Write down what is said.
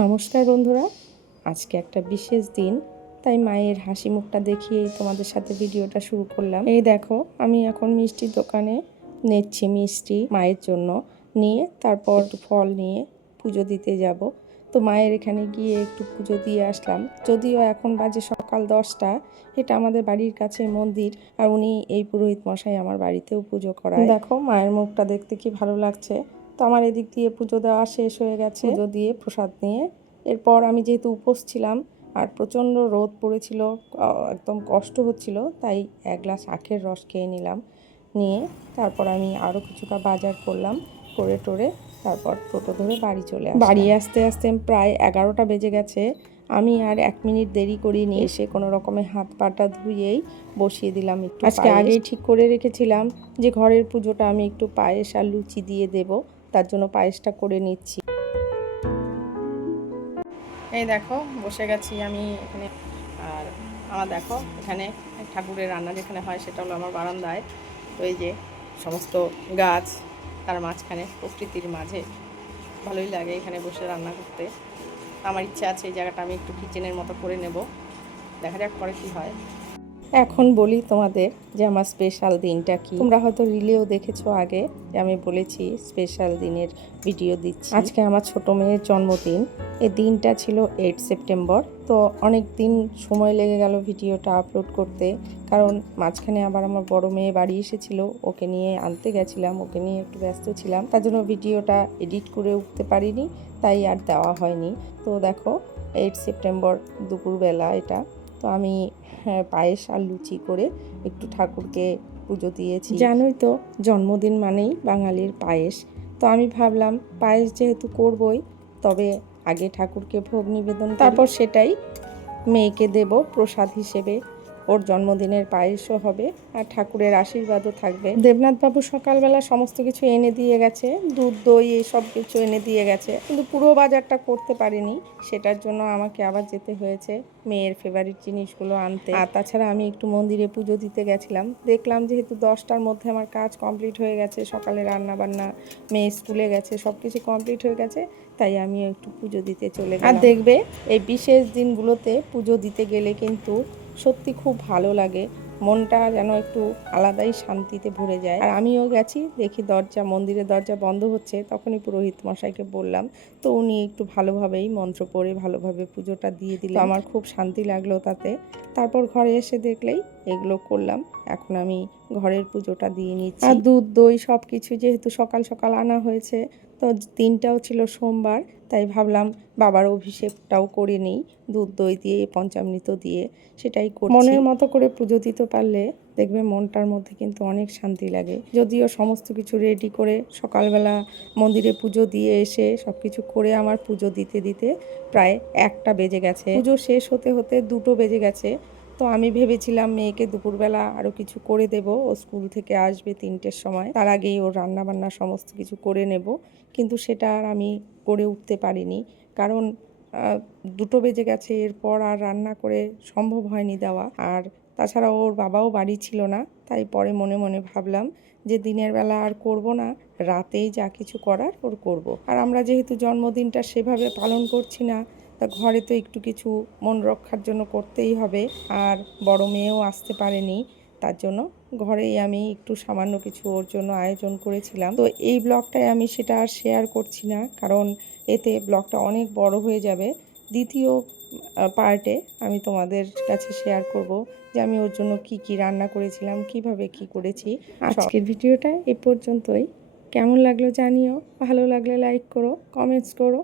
নমস্কার বন্ধুরা, আজকে একটা বিশেষ দিন, তাই মায়ের হাসি মুখটা দেখিয়েই তোমাদের সাথে ভিডিওটা শুরু করলাম। এই দেখো, আমি এখন মিষ্টির দোকানে নিচ্ছি মিষ্টি মায়ের জন্য, নিয়ে তারপর একটু ফল নিয়ে পুজো দিতে যাব। তো মায়ের এখানে গিয়ে একটু পুজো দিয়ে আসলাম। যদিও এখন বাজে সকাল 10টা, এটা আমাদের বাড়ির কাছে মন্দির, আর উনি এই পুরোহিত মশাই আমার বাড়িতেও পুজো করায়। দেখো মায়ের মুখটা দেখতে কি ভালো লাগছে। তো আমার এদিক দিয়ে পুজো দেওয়া শেষ হয়ে গেছে, পুজো দিয়ে প্রসাদ নিয়ে এরপর আমি যেহেতু উপোস ছিলাম আর প্রচণ্ড রোদ পড়েছিল, একদম কষ্ট হচ্ছিল, তাই এক গ্লাস আখের রস খেয়ে নিলাম। নিয়ে তারপর আমি আরও কিছুটা বাজার করলাম, করে টোরে তারপর টোটো ধরে বাড়ি চলে আসলাম। বাড়ি আসতে আসতে প্রায় 11টা বেজে গেছে। আমি আর 1 মিনিট দেরি করিনি, এসে কোনো রকমে হাত পাটা ধুয়েই বসিয়ে দিলাম একটু। আজকে আগেই ঠিক করে রেখেছিলাম যে ঘরের পুজোটা আমি একটু পায়েস আর লুচি দিয়ে দেব, তার জন্য পায়েসটা করে নিচ্ছি। এই দেখো বসে গেছি আমি এখানে, আর আমার দেখো এখানে ঠাকুরের রান্না যেখানে হয় সেটা হলো আমার বারান্দায়। তো এই যে সমস্ত গাছ, তার মাঝখানে প্রকৃতির মাঝে ভালোই লাগে এখানে বসে রান্না করতে। আমার ইচ্ছা আছে এই জায়গাটা আমি একটু কিচেনের মতো করে নেব, দেখা যাক পরে কী হয়। এখন বলি তোমাদের যে আমার স্পেশাল দিনটা কি। তোমরা হয়তো রিলেও দেখেছো আগে যে আমি বলেছি স্পেশাল দিনের ভিডিও দিচ্ছি। আজকে আমার ছোট মেয়ের জন্মদিন। এই দিনটা ছিল 8 সেপ্টেম্বর। তো অনেক দিন সময় লেগে গেল ভিডিওটা আপলোড করতে, কারণ মাঝখানে আবার আমার বড় মেয়ে বাড়ি এসেছিল, ওকে নিয়ে আনতে গেছিলাম, ওকে নিয়ে একটু ব্যস্ত ছিলাম, তার জন্য ভিডিওটা এডিট করে উঠতে পারিনি, তাই আর দেওয়া হয়নি। তো দেখো 8 সেপ্টেম্বর দুপুরবেলা এটা। তো আমি পায়েস আর লুচি করে একটু ঠাকুরকে পুজো দিয়েছি। জানোই তো জন্মদিন মানেই বাঙালির পায়েস। তো আমি ভাবলাম পায়েস যেহেতু করবই, তবে আগে ঠাকুরকে ভোগ নিবেদন, তারপর সেটাই মেয়েকে দেব প্রসাদ হিসেবে। ওর জন্মদিনের পায়েসও হবে আর ঠাকুরের আশীর্বাদও থাকবে। দেবনাথবাবু সকালবেলা সমস্ত কিছু এনে দিয়ে গেছে, দুধ দই এইসব কিছু এনে দিয়ে গেছে, কিন্তু পুরো বাজারটা করতে পারিনি, সেটার জন্য আমাকে আবার যেতে হয়েছে মেয়ের ফেভারিট জিনিসগুলো আনতে। আর তাছাড়া আমি একটু মন্দিরে পুজো দিতে গেছিলাম, দেখলাম যেহেতু 10টার মধ্যে আমার কাজ কমপ্লিট হয়ে গেছে, সকালে রান্না বান্না, মেয়ে স্কুলে গেছে, সব কিছু কমপ্লিট হয়ে গেছে, তাই আমিও একটু পুজো দিতে চলে গেলাম। আর দেখবে এই বিশেষ দিনগুলোতে পুজো দিতে গেলে কিন্তু সত্যি খুব ভালো লাগে, মনটা যেন একটু আলাদাই শান্তিতে ভরে যায়। আর আমিও গেছি, দেখি মন্দিরের দরজা বন্ধ হচ্ছে, তখনই পুরোহিত মশাইকে বললাম, তো উনি একটু ভালোভাবেই মন্ত্র পড়ে ভালোভাবে পুজোটা দিয়ে দিল, আমার খুব শান্তি লাগলো তাতে। তারপর ঘরে এসে দেখলেই এগুলো করলাম, এখন আমি ঘরের পুজোটা দিয়ে নিচ্ছি। আর দুধ দই সব কিছু যেহেতু সকাল সকাল আনা হয়েছে, তো দিনটাও ছিল সোমবার, তাই ভাবলাম বাবার অভিষেকটাও করে নিই দুধ দই দিয়ে, পঞ্চামৃত দিয়ে, সেটাই করছি। মনের মতো করে পুজো দিতে পারলে দেখবে মনটার মধ্যে কিন্তু অনেক শান্তি লাগে। যদিও সমস্ত কিছু রেডি করে সকালবেলা মন্দিরে পুজো দিয়ে এসে সব কিছু করে আমার পুজো দিতে দিতে প্রায় 1টা বেজে গেছে, পুজো শেষ হতে হতে 2টো বেজে গেছে। তো আমি ভেবেছিলাম মেয়েকে দুপুরবেলা আরও কিছু করে দেব, ও স্কুল থেকে আসবে 3টের সময়, তার আগেই ওর রান্নাবান্না সমস্ত কিছু করে নেব, কিন্তু সেটা আর আমি করে উঠতে পারিনি, কারণ 2টো বেজে গেছে, এরপর আর রান্না করে সম্ভব হয়নি দেওয়া। আর তাছাড়া ওর বাবাও বাড়ি ছিল না, তাই পরে মনে মনে ভাবলাম যে দিনের বেলা আর করব না, রাতেই যা কিছু করার ওর করব। আর আমরা যেহেতু জন্মদিনটা সেভাবে পালন করছি না, তা ঘরে তো একটু কিছু মন রক্ষার জন্য করতেই হবে। আর বড় মেয়েও আসতে পারেনি, তার জন্য ঘরেই আমি একটু সামান্য কিছু ওর জন্য আয়োজন করেছিলাম। তো এই ব্লগটায় আমি সেটা আর শেয়ার করছি না, কারণ এতে ব্লগটা অনেক বড় হয়ে যাবে। দ্বিতীয় পার্টে আমি তোমাদের কাছে শেয়ার করব যে আমি ওর জন্য কি কি রান্না করেছিলাম, কিভাবে কি করেছি। আজকের ভিডিওটা এ পর্যন্তই। কেমন লাগলো জানিও, ভালো লাগলে লাইক করো, কমেন্টস করো।